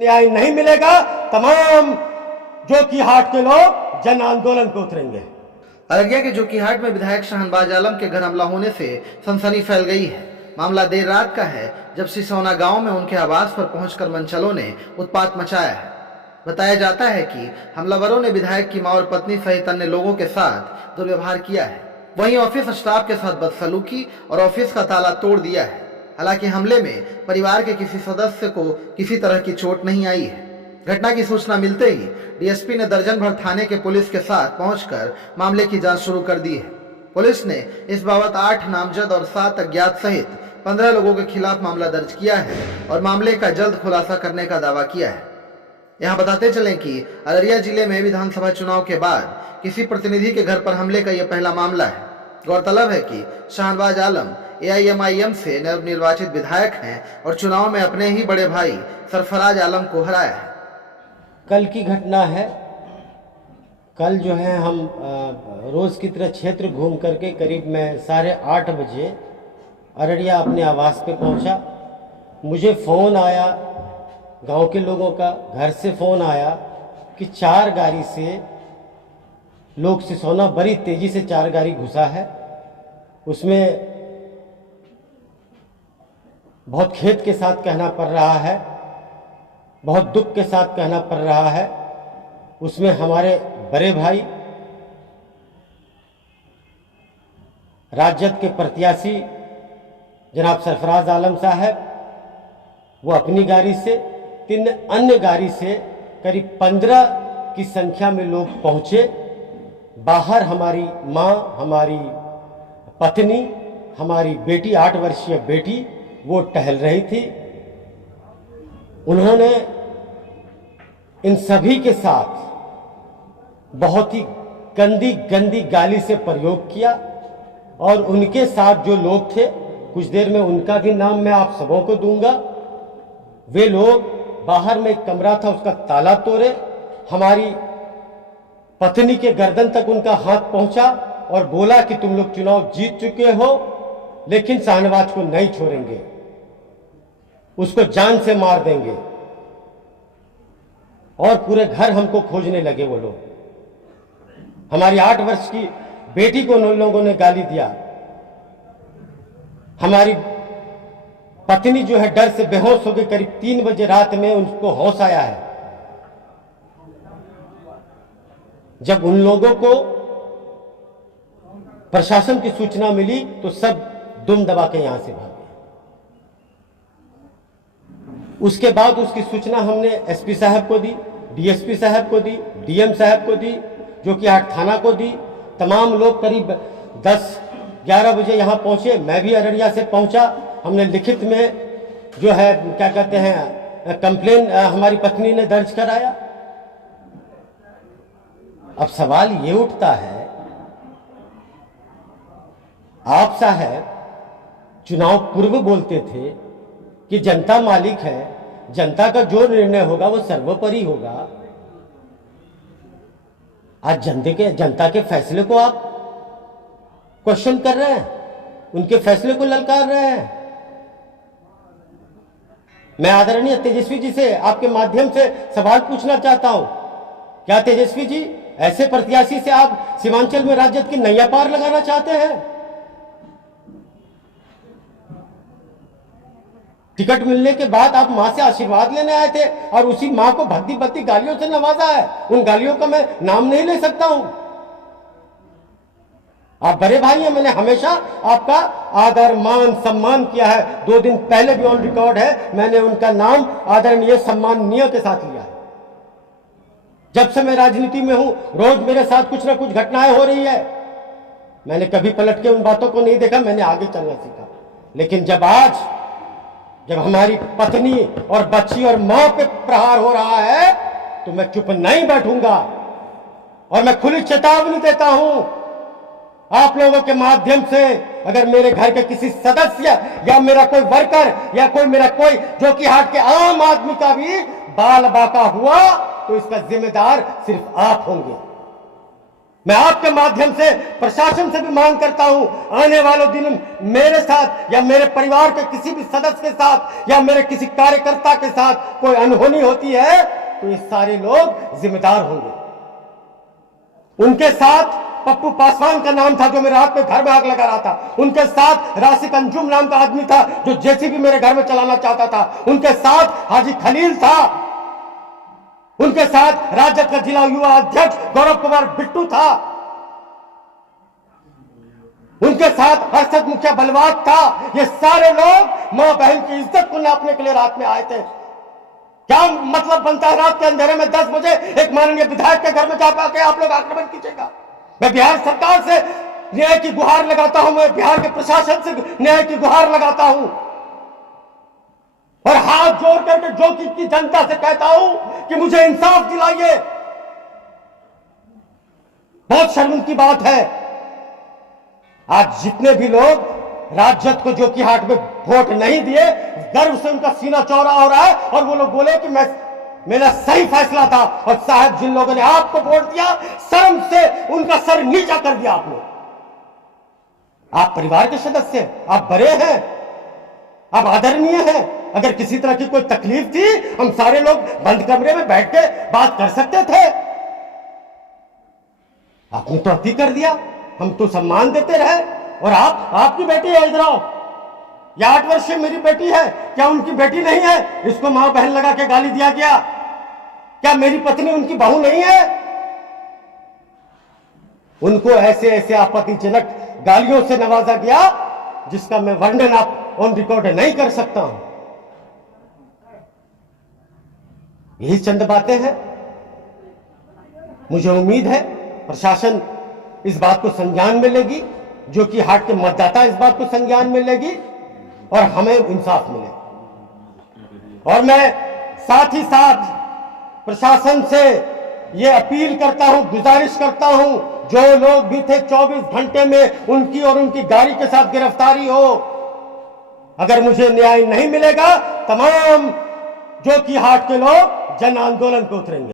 न्याय नहीं मिलेगा, तमाम जोकीहाट के लोग जन आंदोलन पे उतरेंगे। अररिया के जोकीहाट में विधायक शाहनवाज आलम के घर हमला होने से सनसनी फैल गई है। मामला देर रात का है, जब सिसौना गांव में उनके आवास पर पहुंचकर मनचलों ने उत्पात मचाया है। बताया जाता है कि हमलावरों ने विधायक की मां और पत्नी सहित अन्य लोगों के साथ दुर्व्यवहार किया है। वहीं ऑफिस स्टाफ के साथ बदसलूकी और ऑफिस का ताला तोड़ दिया है। हालांकि हमले में परिवार के किसी सदस्य को किसी तरह की चोट नहीं आई है। घटना की सूचना मिलते ही डीएसपी ने दर्जन भर थाने के पुलिस के साथ पहुंचकर मामले की जांच शुरू कर दी है। पुलिस ने इस बाबत 8 नामजद और 7 अज्ञात सहित 15 लोगों के खिलाफ मामला दर्ज किया है और मामले का जल्द खुलासा करने का दावा किया है। यहाँ बताते चलें कि अररिया जिले में विधानसभा चुनाव के बाद किसी प्रतिनिधि के घर पर हमले का यह पहला मामला है। गौरतलब है कि शाहनवाज आलम एआईएमआईएम से नवनिर्वाचित विधायक हैं और चुनाव में अपने ही बड़े भाई सरफराज आलम को हराया है। कल की घटना है। कल जो है हम रोज़ की तरह क्षेत्र घूम करके करीब मैं 8:30 बजे अररिया अपने आवास पे पहुंचा। मुझे फ़ोन आया गांव के लोगों का, घर से फ़ोन आया कि 4 गाड़ी से लोग सिसौना बड़ी तेज़ी से 4 गाड़ी घुसा है। उसमें बहुत खेद के साथ कहना पड़ रहा है, बहुत दुख के साथ कहना पड़ रहा है, उसमें हमारे बड़े भाई राजद के प्रत्याशी जनाब सरफराज आलम साहब, वो अपनी गाड़ी से, 3 अन्य गाड़ी से करीब 15 की संख्या में लोग पहुंचे। बाहर हमारी माँ, हमारी पत्नी, हमारी बेटी, 8 वर्षीय बेटी, वो टहल रही थी। उन्होंने इन सभी के साथ बहुत ही गंदी गंदी गाली से प्रयोग किया और उनके साथ जो लोग थे, कुछ देर में उनका भी नाम मैं आप सबों को दूंगा। वे लोग बाहर में एक कमरा था, उसका ताला तोड़े, हमारी पत्नी के गर्दन तक उनका हाथ पहुंचा और बोला कि तुम लोग चुनाव जीत चुके हो, लेकिन शाहनवाज को नहीं छोड़ेंगे, उसको जान से मार देंगे। और पूरे घर हमको खोजने लगे वो लोग। हमारी 8 वर्ष की बेटी को उन लोगों ने गाली दिया। हमारी पत्नी जो है डर से बेहोश हो गई। करीब 3 बजे रात में उनको होश आया है। जब उन लोगों को प्रशासन की सूचना मिली तो सब दुम दबा के यहां से भागे। उसके बाद उसकी सूचना हमने एसपी साहब को दी, डीएसपी साहब को दी, डीएम साहब को दी, जोकीहाट थाना को दी। तमाम लोग करीब 10-11 बजे यहाँ पहुंचे। मैं भी अररिया से पहुंचा। हमने लिखित में जो है क्या कहते हैं कंप्लेन हमारी पत्नी ने दर्ज कराया। अब सवाल ये उठता है, आप साहब चुनाव पूर्व बोलते थे कि जनता मालिक है, जनता का जो निर्णय होगा वो सर्वोपरि होगा। आज जनता के फैसले को आप क्वेश्चन कर रहे हैं, उनके फैसले को ललकार रहे हैं। मैं आदरणीय तेजस्वी जी से आपके माध्यम से सवाल पूछना चाहता हूं, क्या तेजस्वी जी ऐसे प्रत्याशी से आप सीमांचल में राजद की नैया पार लगाना चाहते हैं? टिकट मिलने के बाद आप मां से आशीर्वाद लेने आए थे और उसी मां को भद्दी भद्दी गालियों से नवाजा है। उन गालियों का मैं नाम नहीं ले सकता हूं। आप बड़े भाई हैं, मैंने हमेशा आपका आदर मान सम्मान किया है। 2 दिन पहले भी ऑन रिकॉर्ड है, मैंने उनका नाम आदरणीय सम्माननीय के साथ लिया है। जब से मैं राजनीति में हूं, रोज मेरे साथ कुछ ना कुछ घटनाएं हो रही है। मैंने कभी पलट के उन बातों को नहीं देखा, मैंने आगे चलना सीखा। लेकिन जब हमारी पत्नी और बच्ची और मां पे प्रहार हो रहा है तो मैं चुप नहीं बैठूंगा। और मैं खुली चेतावनी देता हूं आप लोगों के माध्यम से, अगर मेरे घर के किसी सदस्य या मेरा कोई वर्कर या मेरा कोई जोकीहाट के आम आदमी का भी बाल बाका हुआ तो इसका जिम्मेदार सिर्फ आप होंगे। मैं आपके माध्यम से प्रशासन से भी मांग करता हूं, आने वाले दिन मेरे साथ या मेरे परिवार के किसी भी सदस्य के साथ या मेरे किसी कार्यकर्ता के साथ कोई अनहोनी होती है तो ये सारे लोग जिम्मेदार होंगे। उनके साथ पप्पू पासवान का नाम था जो मेरे हाथ में घर में आग लगा रहा था, उनके साथ राशिक अंजुम नाम का आदमी था जो जेसीबी मेरे घर में चलाना चाहता था, उनके साथ हाजी खलील था, उनके साथ राजद का जिला युवा अध्यक्ष गौरव कुमार बिट्टू था, उनके साथ हर्षद मुखिया बलवात था। ये सारे लोग मां बहन की इज्जत को नापने के लिए रात में आए थे। क्या मतलब बनता है रात के अंधेरे में 10 बजे एक माननीय विधायक के घर में जाकर आप लोग आक्रमण कीजिएगा? मैं बिहार सरकार से न्याय की गुहार लगाता हूं, मैं बिहार के प्रशासन से न्याय की गुहार लगाता हूं और हाथ जोड़ करके जो की जनता से कहता हूं कि मुझे इंसाफ दिलाइए। बहुत शर्म की बात है, आज जितने भी लोग राजद को जो कि हाट में वोट नहीं दिए, गर्व से उनका सीना चौड़ा हो रहा है और वो लोग बोले कि मेरा सही फैसला था। और शायद जिन लोगों ने आपको वोट दिया, शर्म से उनका सर नीचा कर दिया आपने। आप परिवार के सदस्य, आप बड़े हैं, आप आदरणीय हैं। अगर किसी तरह की कोई तकलीफ थी, हम सारे लोग बंद कमरे में बैठ के बात कर सकते थे। आपने तो अति कर दिया, हम तो सम्मान देते रहे। और आपकी बेटी है, इधर आओ, ये 8 वर्षीय मेरी बेटी है, क्या उनकी बेटी नहीं है? इसको मां बहन लगा के गाली दिया गया। क्या मेरी पत्नी उनकी बहू नहीं है? उनको ऐसे ऐसे आपत्तिजनक गालियों से नवाजा गया जिसका मैं वर्णन आप ऑन रिकॉर्ड नहीं कर सकता हूं। यही चंद बातें हैं। मुझे उम्मीद है प्रशासन इस बात को संज्ञान में लेगी, जो कि हाट के मतदाता इस बात को संज्ञान में लेगी और हमें इंसाफ मिले। और मैं साथ ही साथ प्रशासन से ये अपील करता हूं, गुजारिश करता हूं, जो लोग भी थे 24 घंटे में उनकी और उनकी गाड़ी के साथ गिरफ्तारी हो। अगर मुझे न्याय नहीं मिलेगा, तमाम जो कि हाट के लोग जन आंदोलन को उतरेंगे।